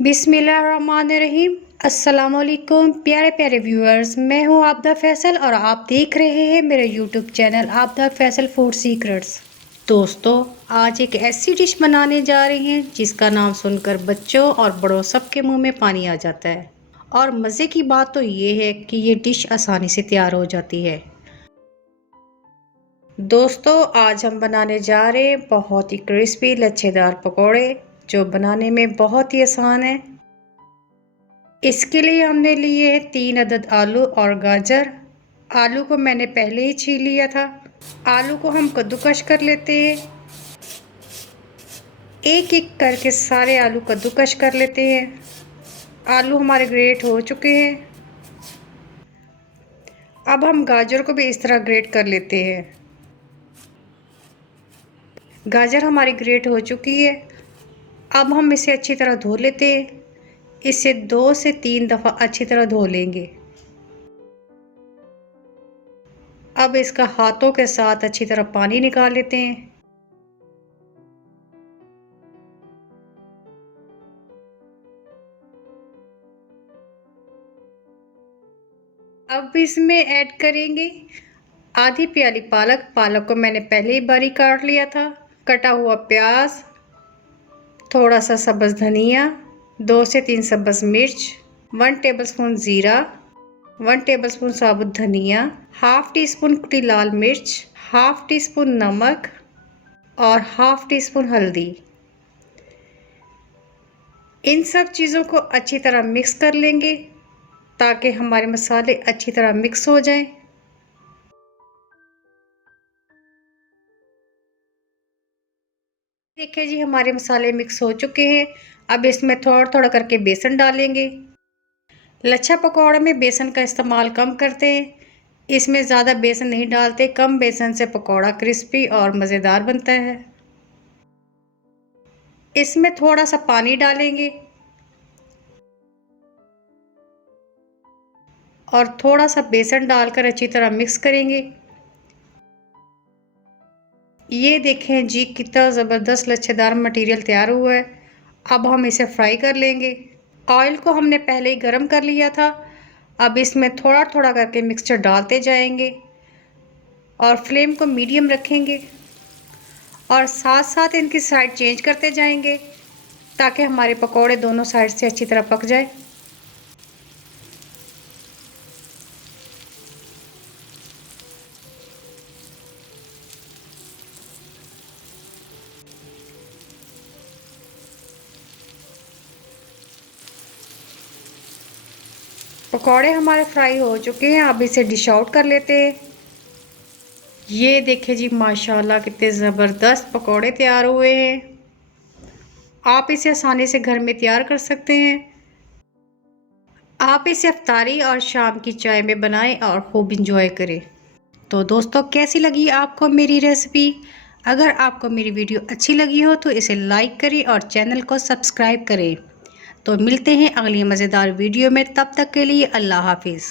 बिस्मिल्लाहिर्रहमानिर्रहीम। अस्सलाम वालेकुम प्यारे प्यारे व्यूअर्स, मैं हूं आबदा फैसल और आप देख रहे हैं मेरे YouTube channel Abda Faisal food secrets. दोस्तों, आज एक ऐसी डिश बनाने जा रही हैं जिसका नाम सुनकर बच्चों और बड़ों सबके मुंह में पानी आ जाता है। और मज़े की बात तो ये है कि ये डिश आसानी से तैयार हो जाती है। दोस्तों, आज हम बनाने जा रहे हैं बहुत ही क्रिस्पी लच्छेदार पकौड़े, जो बनाने में बहुत ही आसान है। इसके लिए हमने लिए 3 अदद आलू और गाजर। आलू को मैंने पहले ही छील लिया था। आलू को हम कद्दूकश कर लेते हैं। एक एक करके सारे आलू कद्दूकश कर लेते हैं। आलू हमारे ग्रेट हो चुके हैं। अब हम गाजर को भी इस तरह ग्रेट कर लेते हैं। गाजर हमारी ग्रेट हो चुकी है। अब हम इसे अच्छी तरह धो लेते हैं। इसे 2 से 3 दफ़ा अच्छी तरह धो लेंगे। अब इसका हाथों के साथ अच्छी तरह पानी निकाल लेते हैं। अब इसमें ऐड करेंगे आधी प्याली पालक। पालक को मैंने पहले ही बारीक काट लिया था। कटा हुआ प्याज, थोड़ा सा सब्ज़ धनिया, 2 से 3 सब्ज़ मिर्च, 1 टेबलस्पून ज़ीरा, 1 टेबलस्पून साबुत धनिया, हाफ़ टी स्पून कुटी लाल मिर्च, हाफ़ टी स्पून नमक और हाफ़ टी स्पून हल्दी। इन सब चीज़ों को अच्छी तरह मिक्स कर लेंगे ताकि हमारे मसाले अच्छी तरह मिक्स हो जाएं। देखिए जी, हमारे मसाले मिक्स हो चुके हैं। अब इसमें थोड़ा थोड़ा करके बेसन डालेंगे। लच्छा पकौड़े में बेसन का इस्तेमाल कम करते हैं। इसमें ज़्यादा बेसन नहीं डालते। कम बेसन से पकौड़ा क्रिस्पी और मज़ेदार बनता है। इसमें थोड़ा सा पानी डालेंगे और थोड़ा सा बेसन डालकर अच्छी तरह मिक्स करेंगे। ये देखें जी, कितना ज़बरदस्त लच्छेदार मटेरियल तैयार हुआ है। अब हम इसे फ्राई कर लेंगे। ऑयल को हमने पहले ही गरम कर लिया था। अब इसमें थोड़ा थोड़ा करके मिक्सचर डालते जाएंगे और फ्लेम को मीडियम रखेंगे और साथ साथ इनकी साइड चेंज करते जाएंगे ताकि हमारे पकोड़े दोनों साइड से अच्छी तरह पक जाए। पकोड़े हमारे फ्राई हो चुके हैं। अब इसे डिश आउट कर लेते हैं। ये देखिए जी, माशाल्लाह कितने ज़बरदस्त पकोड़े तैयार हुए हैं। आप इसे आसानी से घर में तैयार कर सकते हैं। आप इसे इफ्तारी और शाम की चाय में बनाएं और खूब इंजॉय करें। तो दोस्तों, कैसी लगी आपको मेरी रेसिपी? अगर आपको मेरी वीडियो अच्छी लगी हो तो इसे लाइक करें और चैनल को सब्सक्राइब करें। तो मिलते हैं अगली मज़ेदार वीडियो में। तब तक के लिए अल्लाह हाफिज़।